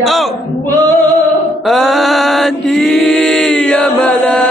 Oh! Andi Yamala.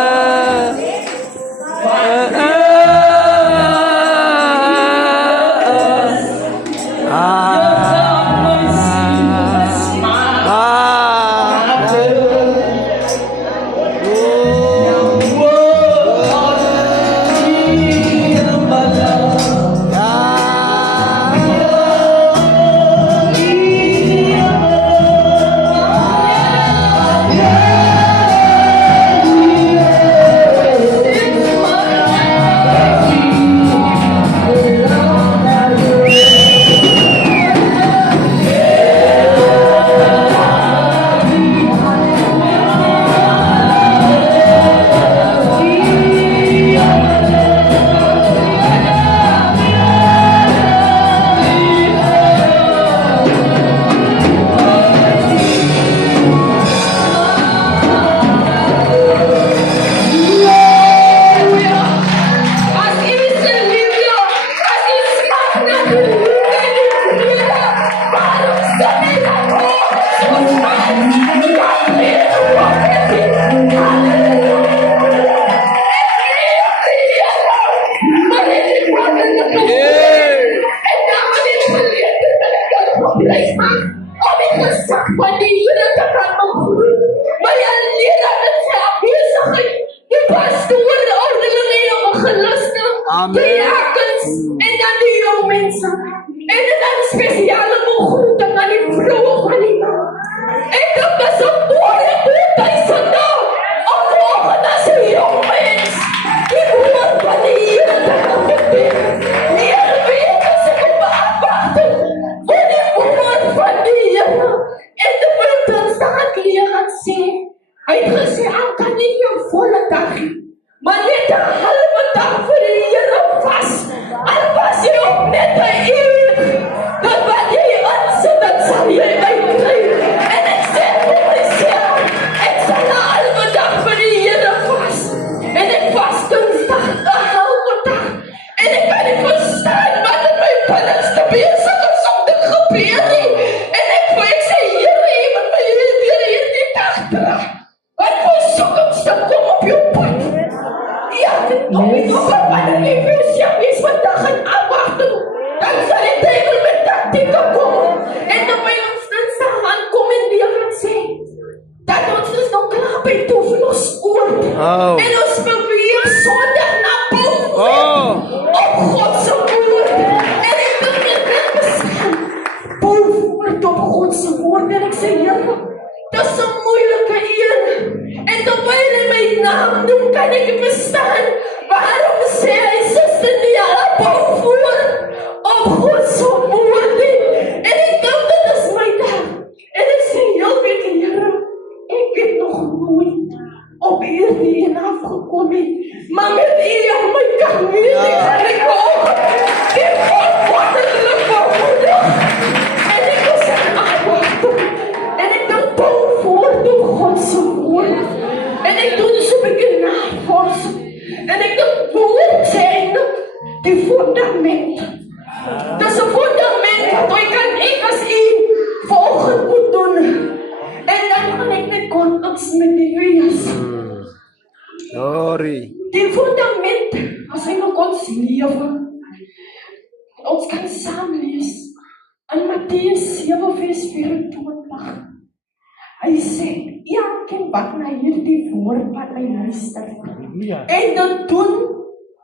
En dan doen,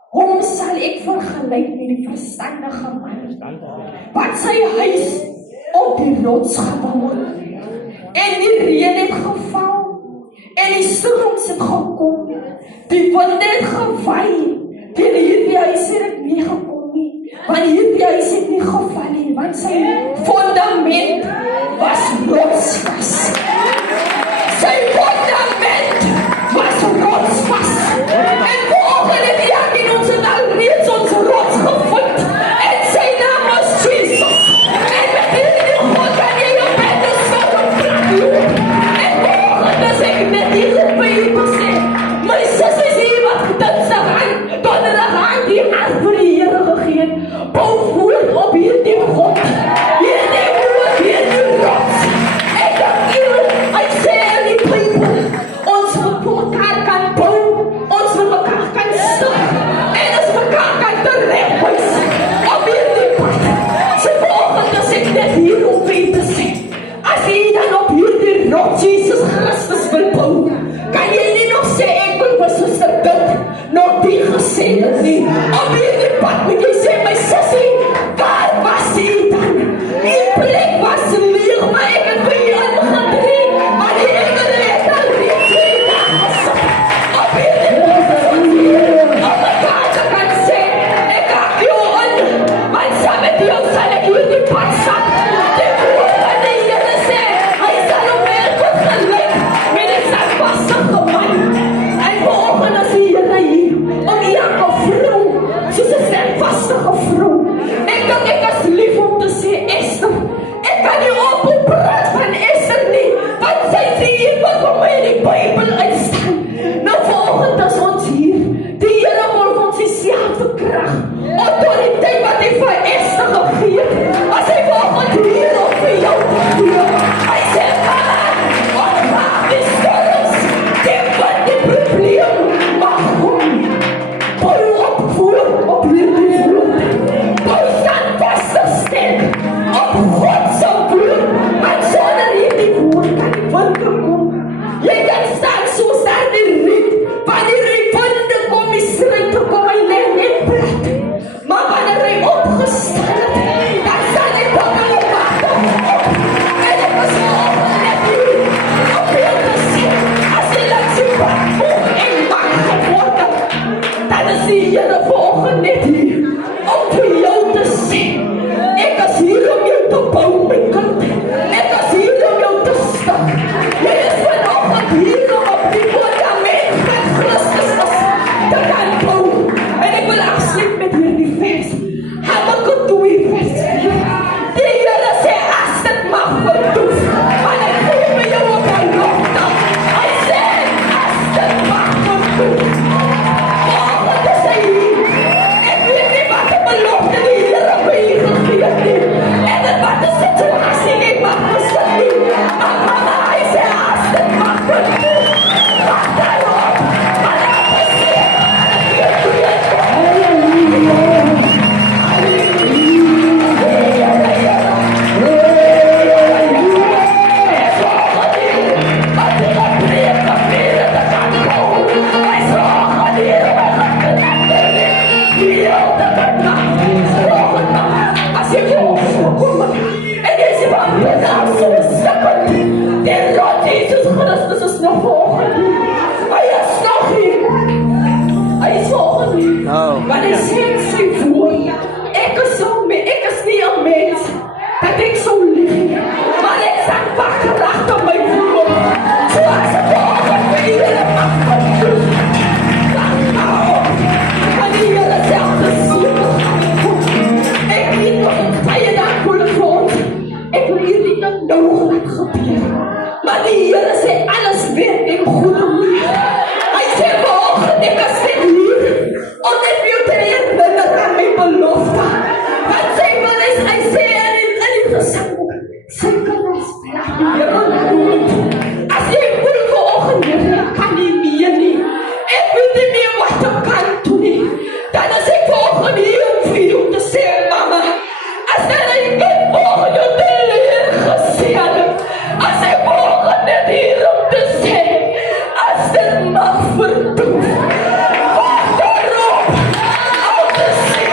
hom sal ek vergelyk met die verstandige man, wat sy huis op die rots gebou het. En die reën het geval, en die storms het gekom, die wind het gewaai, teen hierdie huis het dit nie gekom nie, want hierdie huis het nie geval nie, want sy fundament was rotsvas. Sy fundament was rotsvas. En volgende het ek in ons het al reeds ons rots gevind. En sy naam was Jesus. En met hierdie God kan jy jou bed staan op plek loop. En volgende sê ek net hier by jy te sê, my sis is hier wat dinsdag aan, donderdag aan die hart vir die Here gegee het. Bou voort op hierdie God. Hierdie woord, hierdie rots. Jesus Christus wil bou, kan jy nie nog sê ek wil besoester dit, nog die gesê het nie. Op hierdie pad moet jy sê, my sussie, waar was jy dan? Die plek was leeg, maar ek het vir jou ingedree, maar die engele het al reeds vir jou aangesit. Op hierdie pad van hier, op mekaar te kan sê, ek haak jou in, want saam met jou sal ek hierdie pad sat. Die woord van die Here sê, hy sal op elke gelyk met die standvastige man. En vanoggend is die Here hier om elke vrou, soos 'n standvastige vrou. Ek dink ek is lief om te sê Esther. Ek kan nie ophou praat van Esther nie, want sy is die een wat vir my in die Bybel uitstaan. Nou vanoggend is ons hier. Die Here wil ons dieselfde krag, autoriteit wat hy vir Esther gegee het, as hy vanoggend hier om vir jou te gee. Hy sê, ontvang die storms, die wind, die probleem, mag kom. Bou opvoer op hierdie vloed. Bou standvastig sterk op God se woord, want sonder hierdie woord kan die winde kom. Jy kan staan soos daar die riet, wanneer die winde kom, die struike kom, hy lê net plat. Maar wanneer hy opgestaan het, dan sal hy kom en hy wacht op. En ek was vanoggend net hier, op heel te sien, as die langs die pad moeg en mak geword het, dan is die Here vanoggend net hier, om vir jou te sê, ek is hier om jou te bou, my kind. Ek is hier om jou te stik. Jy is vanoggend hier om op die fundament van Christus te kan bou. En ek wil afsluit met hierdie vers. Habakuk 2 vers 4. Die Here sê, as dit mag verdoef, want ek gee vir jou 'n belofte. Hy sê, as dit mag verdoef. Vanoggend is hy hier. Ek weet nie wat 'n belofte die Here vir u gegee het nie. En dit wat 'n situasie jy mag besit nie. Maar mama, hy sê, as dit mag verdoef, wacht daarop. Want ek is hier. Ek gee vir jou. Maar hy sê in sy woord, ek is nie 'n mens dat ek sou lieg nie, maar ek staan wakker agter my woord. So as ek vanoggend vir die Here mag verdoef, wacht nou, kan die Here self beseker. Ek weet nog een tye daar voor die grond, ek wil hierdie ding nou laat gebeur, maar die Here sê alles werk ten goeie nie. Hy sê vanoggend, ek is net hier om net vir jou te herinner aan my belofte. Wat sy wil is, hy sê in die gesangboek, sy kinders bly Here nooit. As jy voel vanoggend, Here, kan nie meer nie. Ek weet nie meer wat ek kan doen nie. Dan is ek vanoggend hier om vir jou te sê, mama, as jy net vanoggend jou te leer gesê het, as ek vanoggend net hier om te sê, as dit mag verdoef, wacht daarop, al te sê,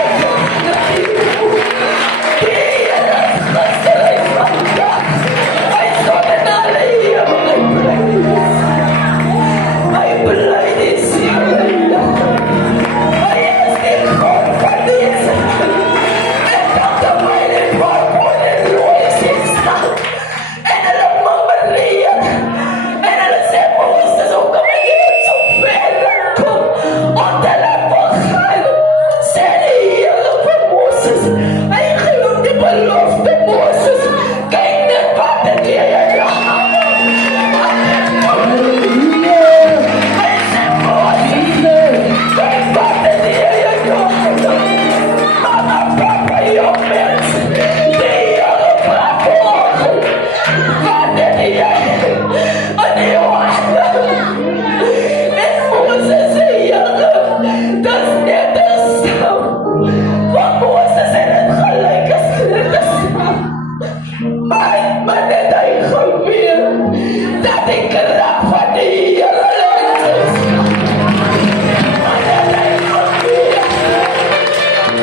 Dati kenapa dia letus?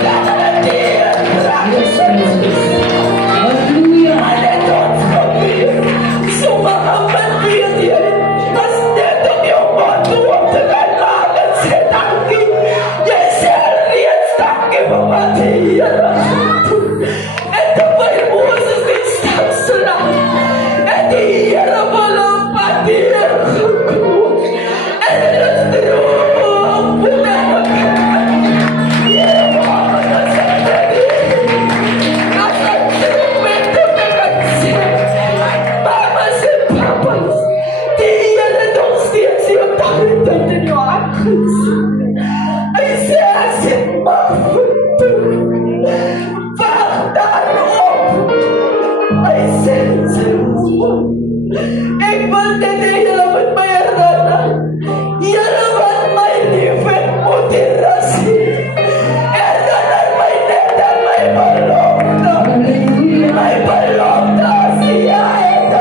Karena dia gratis. Ada Tuhan kami. Semua amat dia. Pasti itu yang bantu dengan makan setangki. Ya saya lihat setangki pematian. Itu baik Moses di Samsara. Dia melompat dia kuku. Terus terus benar. Dia mau jadi. Akan terus dengan Mama sepapa. Dia redong siap tarik dan aku. Saya asyik mafutu. Ik wil dit hele met my herinner. Here wat my liefhet motivasie. Herinner my net aan my belofte. My belofte sien jy dit.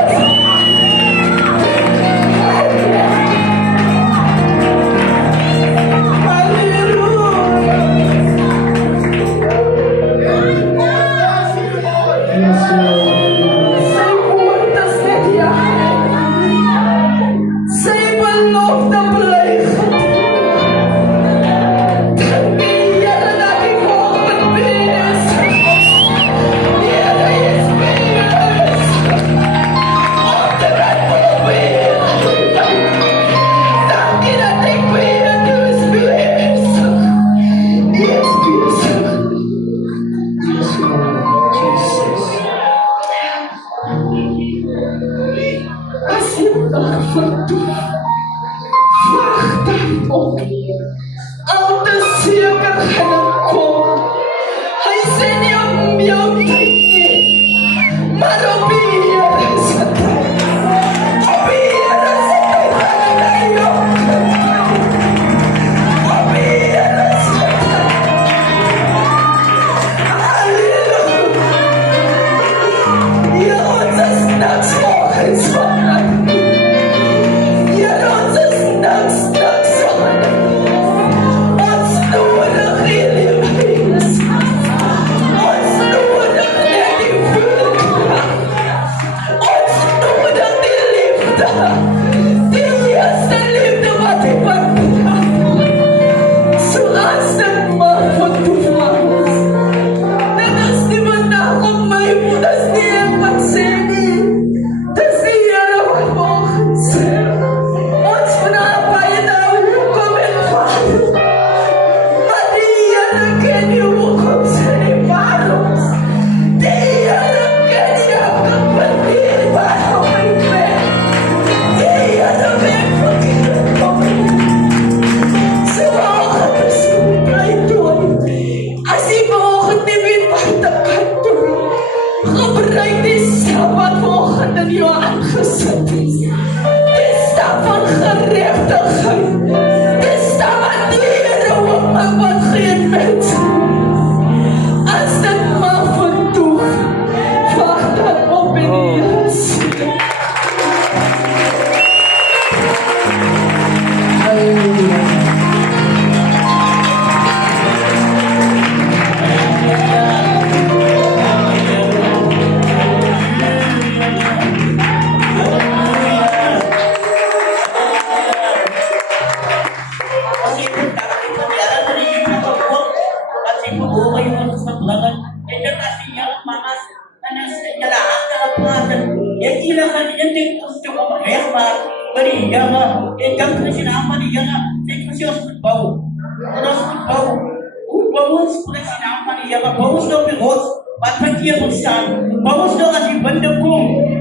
Vamos doon at ibanda ko.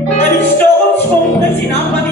Alis doon sa pagkasinama